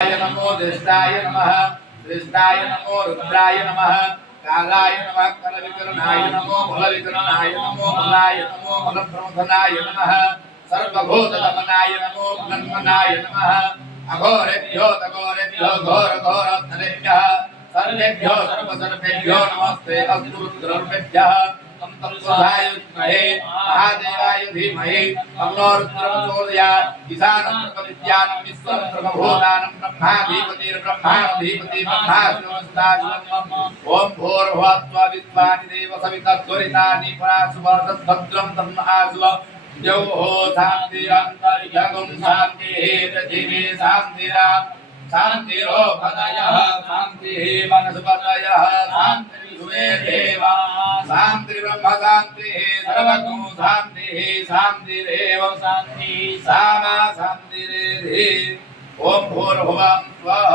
नमो दृष्टाय नमः दृष्टाय नमो रुद्राय नमः कालाय नमः कलविकरणाय नमो फलविकरणाय नमो फलाय नमो फलप्रमथनाय नमः सर्वभूतदमनाय नमो फलन्मनाय नमः अघोरेभ्यो तघोरेभ्यो घोरघोरधरेभ्यः सर्वेभ्यो सर्वसर्वेभ्यो नमस्ते अस्तु रुद्रेभ्यः तम तत्सदाय विद्महे महादेवाय धीमहि तन्नो रुद्रः प्रचोदयात् ईशानं प्रविद्यानं विश्वं सर्वभूतानं ब्रह्माधिपतिर्ब्रह्माधिपति ब्रह्मास्मस्ताजुलम् ओम भूर्भुवस्सुवः विश्वानि देव सवितस्वरितानि परासुभद्रं तन्महासुव यो हो शान्तिरन्तरिक्षगुं शान्तिः पृथिवी शान्तिरात् शान्तिरोपदयः शान्तिः वनस्पतयः शान्तिर्विश्वे देवा शान्तिर्ब्रह्म शान्तिः सर्वगुं शान्तिः शान्तिरेव शान्तिः सामा शान्तिरेधि ओम भूर्भुवः स्वः